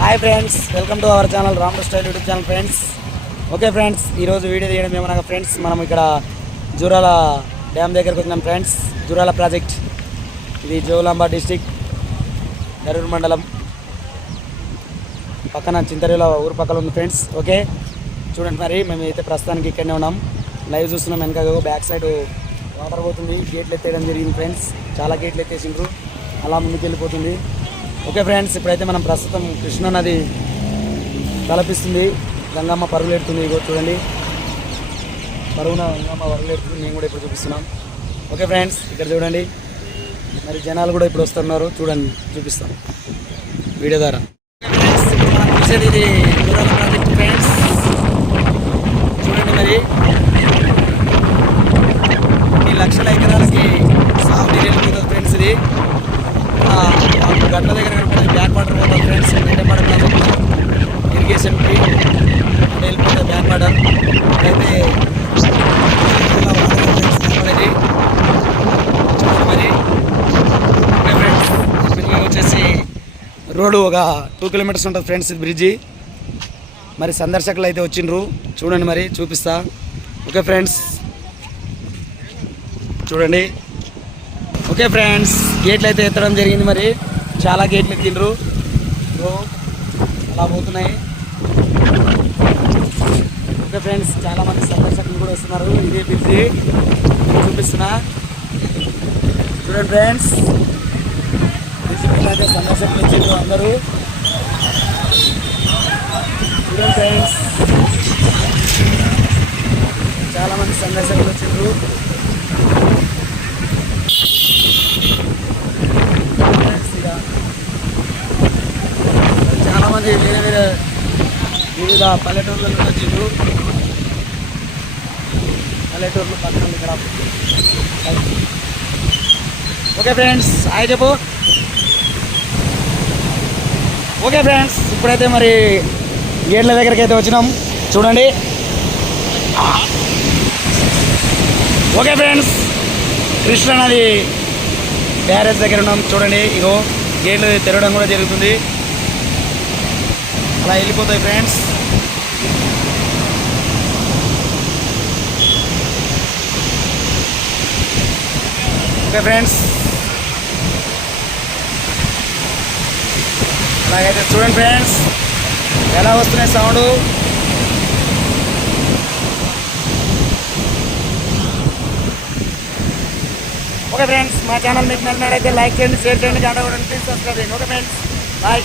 Hi friends welcome to our channel Ram style YouTube channel friends okay friends ఈరోజు video తీయడం ఏమనగా friends మనం ఇక్కడ జూరాల డ్యామ్ దగ్గరకు వచ్చినాం ఫ్రెండ్స్ జూరాల ప్రాజెక్ట్. ఇది జోలాంబ డిస్టిక్ దరూర్ మండలం. పక్కన చింతరిలో ఊరు పక్కన ఉంది ఫ్రెండ్స్ ఓకే చూడండి మరి మేము అయితే ప్రస్తుతానికి ఇక్కడనే ఉన్నాం. లైవ్ చూస్తున్నాం వెనక బ్యాక్ సైడ్ వాటర్ పోతుంది. గేట్లు ఎత్తేయడం జరిగింది ఫ్రెండ్స్ చాలా గేట్లు ఎత్తేసిండ్రు. అలా ముందుకు వెళ్ళిపోతుంది ఓకే ఫ్రెండ్స్ ఇప్పుడైతే మనం ప్రస్తుతం కృష్ణా నది తలపిస్తుంది. గంగమ్మ పరుగులెడుతుంది ఇగో చూడండి. పరుగున గంగమ్మ పరుగులెడుతుంది మేము కూడా ఇప్పుడు చూపిస్తున్నాం. ఓకే ఫ్రెండ్స్ ఇక్కడ చూడండి. మరి జనాలు కూడా ఇప్పుడు వస్తున్నారు. చూడండి చూపిస్తాం. వీడియో ద్వారా. ఫ్రెండ్స్ చూసేది ఇది దూరాల ప్రాజెక్ట్ ఫ్రెండ్స్. చూడండి మరి. ఈ లక్షల ఎకరాలకి సాగు నీళ్ళు ఫ్రెండ్స్ ఇది. గట్ల దగ్గర కనపడే బ్యాక్ వాటర్ పోతుంది ఫ్రెండ్స్ నిండపడ ప్రాజెక్ట్ ఇరిగేషన్కి అంటే వెళ్ళిపోతుంది బ్యాక్ వాటర్ అయితే ఇలా వాటర్ ఫ్రెండ్స్ కనపడేది చూడండి మరి ఓకే ఫ్రెండ్స్ ఇప్పుడు వచ్చేసి రోడ్డు ఒక టూ కిలోమీటర్స్ ఉంటుంది ఫ్రెండ్స్ బ్రిడ్జి. మరి సందర్శకులు అయితే వచ్చిండ్రు. చూడండి మరి చూపిస్తా. Okay friends. చూడండి. ఓకే ఫ్రెండ్స్ గేట్లు అయితే ఎత్తడం జరిగింది మరి. చాలా గేట్లు ఎత్తిండ్రు. అలా పోతున్నాయి. ఓకే ఫ్రెండ్స్ చాలామంది సందర్శకులు కూడా వస్తున్నారు. ఇదే బిజీ చూపిస్తున్నా. చూడండి ఫ్రెండ్స్. అయితే సందర్శకులు వచ్చిండ్రు అందరూ. చూడండి ఫ్రెండ్స్ చాలామంది సందర్శకులు వచ్చిండ్రు. ఫ్రెండ్స్ వేరే వేరే వివిధ పల్లెటూర్ల నుండి వచ్చిండ్రు. పల్లెటూర్లు పక్కన ఇక్కడ. ఓకే ఫ్రెండ్స్ హాయ్ చెప్పు. ఓకే ఫ్రెండ్స్ ఇప్పుడైతే మరి గేట్ల దగ్గరికి అయితే వచ్చినాం. చూడండి. ఓకే ఫ్రెండ్స్ కృష్ణ నది బ్యారేజ్ దగ్గర ఉన్నాం. చూడండి ఇగో గేట్లు తెరవడం కూడా జరుగుతుంది. అలా వెళ్ళిపోతాయి ఫ్రెండ్స్. Okay friends. అలాగైతే చూడండి ఫ్రెండ్స్ ఎలా వస్తున్నాయి సౌండ్? ఓకే ఫ్రెండ్స్ మా ఛానల్ మీకు నచ్చినట్లయితే లైక్ చేయండి షేర్ చేయండి గంట కూడా సబ్స్క్రైబ్ చేయండి. Okay friends bye.